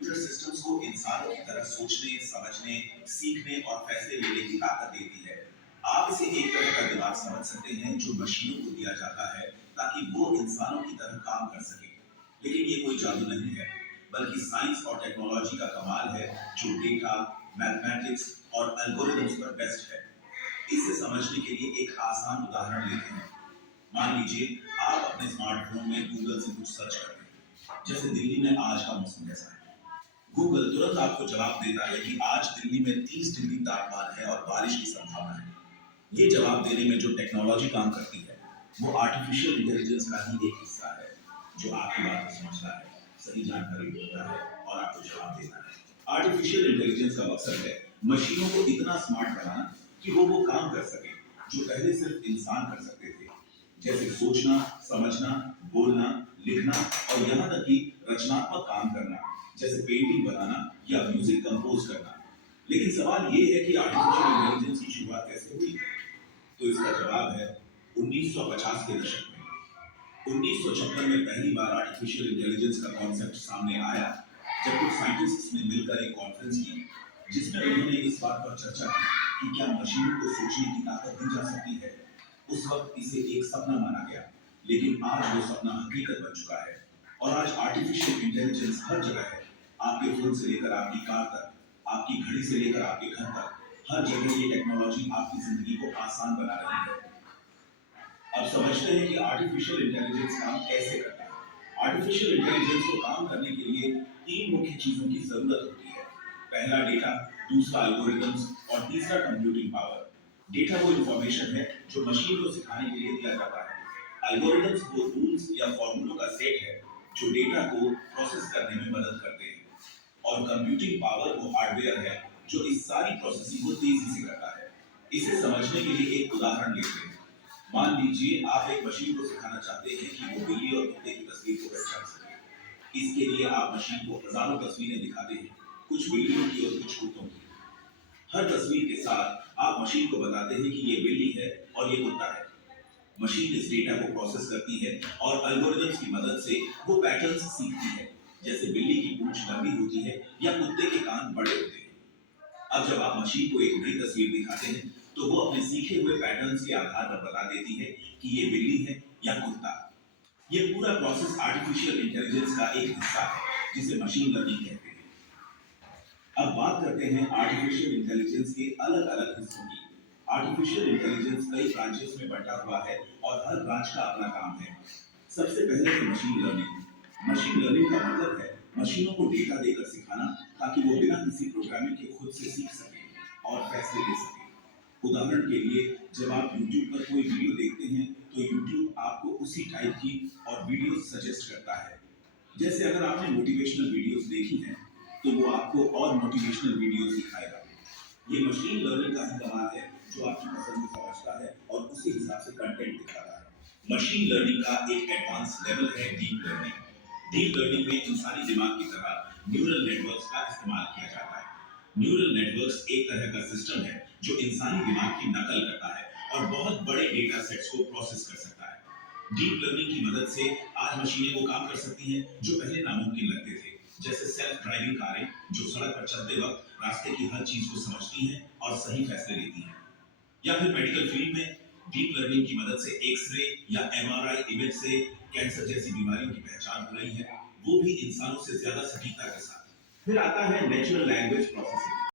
Computer systems को इंसानों की तरह सोचने, समझने, सीखने और फैसले लेने की ताकत देती है। आप इसे एक तरह का दिमाग समझ सकते हैं जो मशीनों को दिया जाता है ताकि वो इंसानों की तरह काम कर सके। लेकिन ये कोई जादू नहीं है, बल्कि साइंस और टेक्नोलॉजी का कमाल है जो डेटा, मैथमेटिक्स और एल्गोरिथम्स पर बेस्ड है। इसे समझने के लिए एक आसान उदाहरण लेते हैं। मान लीजिए आप अपने स्मार्टफोन में गूगल से कुछ सर्च करते हैं, जैसे दिल्ली में आज का मौसम कैसा है। गूगल तुरंत आपको जवाब देता है कि आज दिल्ली में 30 डिग्री तापमान है और बारिश की संभावना है। ये जवाब देने में जो टेक्नोलॉजी काम करती है, वो आर्टिफिशियल इंटेलिजेंस का ही एक हिस्सा है, जो आपकी बात को समझता है, सही जानकारी देता है और आपको जवाब देता है। आर्टिफिशियल इंटेलिजेंस का मकसद है मशीनों को इतना स्मार्ट बनाना कि वो काम कर सके जो पहले सिर्फ इंसान कर सकते थे, जैसे सोचना, समझना, बोलना, लिखना और यहाँ तक कि रचनात्मक काम करना, जैसे पेंटिंग बनाना या म्यूजिक कंपोज करना। लेकिन सवाल ये है कि आर्टिफिशियल इंटेलिजेंस की शुरुआत कैसे हुई? तो इसका जवाब है 1950 के दशक में। 1956 में पहली बार आर्टिफिशियल इंटेलिजेंस का कॉन्सेप्ट सामने आया, जब कुछ साइंटिस्ट्स ने मिलकर एक कॉन्फ्रेंस की, जिसमें उन्होंने इस बात पर चर्चा की कि क्या मशीनों को सोचने की ताकत दी जा सकती है। उस वक्त इसे एक सपना माना गया, लेकिन आज वो सपना हकीकत बन चुका है। और आज आर्टिफिशियल इंटेलिजेंस हर जगह है। आपके फोन से लेकर आपकी कार तक, आपकी घड़ी से लेकर आपके घर तक, हर जगह ये टेक्नोलॉजी आपकी जिंदगी को आसान बना रही है। अब समझते हैं कि आर्टिफिशियल इंटेलिजेंस काम कैसे करता है। आर्टिफिशियल इंटेलिजेंस को काम करने के लिए तीन मुख्य चीजों की जरूरत होती है। पहला डेटा, दूसरा एल्गोरिथम्स और तीसरा कंप्यूटिंग पावर। डेटा वो इंफॉर्मेशन है जो मशीन को सिखाने के लिए दिया जाता है। एल्गोरिथम्स वो रूल्स या फॉर्मूलों का सेट है जो डेटा को प्रोसेस करने में मदद करते हैं। और कंप्यूटिंग पावर वो हार्डवेयर है जो इस सारी प्रोसेसिंग को तेजी से करता है। इसे समझने के लिए एक उदाहरण लेते हैं। मान लीजिए आप एक मशीन को सिखाना चाहते हैं कि वो बिल्ली और कुत्ते की तस्वीर को पहचान सके। इसके लिए आप मशीन को हजारों तस्वीरें दिखाते हैं, कुछ बिल्लियों की और कुछ कुत्तों की। हर तस्वीर के साथ आप मशीन को बताते हैं कि ये बिल्ली है और ये कुत्ता है। मशीन इस डेटा को प्रोसेस करती है और एल्गोरिथम्स की मदद से वो पैटर्न्स सीखती है, जैसे बिल्ली की पूंछ लंबी होती है या कुत्ते के कान बड़े होते हैं। अब जब आप मशीन को एक नई तस्वीर दिखाते हैं, तो वो अपने सीखे हुए पैटर्न्स के आधार पर बता देती है कि ये बिल्ली है या कुत्ता। ये पूरा प्रोसेस आर्टिफिशियल इंटेलिजेंस का एक हिस्सा है, जिसे मशीन लर्निंग कहते हैं। अब बात करते हैं आर्टिफिशियल इंटेलिजेंस के अलग अलग हिस्सों की। आर्टिफिशियल इंटेलिजेंस कई ब्रांचेस में बंटा हुआ है और हर ब्रांच का अपना काम है। सबसे पहले है मशीन लर्निंग। मशीन लर्निंग का मतलब है मशीनों को डेटा देकर सिखाना, ताकि वो बिना किसी प्रोग्रामिंग के खुद से सीख सके और फैसले ले सके। उदाहरण के लिए, जब आप YouTube पर कोई वीडियो देखते हैं, तो YouTube आपको उसी टाइप की और वीडियो सजेस्ट करता है। जैसे अगर आपने मोटिवेशनल वीडियोस देखी हैं, तो वो आपको और मोटिवेशनल वीडियोस दिखाएगा। ये मशीन लर्निंग का ही कमाल है, जो आपकी पसंद को समझता है और उसी हिसाब से कंटेंट दिखाता है। मशीन लर्निंग का एक एडवांस लेवल है डीप लर्निंग। डीप लर्निंग में इंसानी दिमाग की तरह न्यूरल नेटवर्क्स का इस्तेमाल किया जाता है। न्यूरल नेटवर्क्स एक तरह का सिस्टम है जो इंसानी दिमाग की नकल करता है और बहुत बड़े डेटा सेट्स को प्रोसेस कर सकता है। डीप लर्निंग की मदद से आज मशीनें वो काम कर सकती हैं जो पहले नामुमकिन लगते थे, जैसे सेल्फ ड्राइविंग कारें जो सड़क पर चलते वक्त रास्ते की हर चीज को समझती हैं और सही फैसले लेती हैं। या फिर मेडिकल फील्ड में डीप लर्निंग की मदद से एक्सरे या एमआरआई इमेज से कैंसर जैसी बीमारियों की पहचान हो रही है, वो भी इंसानों से ज्यादा सटीकता के साथ। फिर आता है नेचुरल लैंग्वेज प्रोसेसिंग।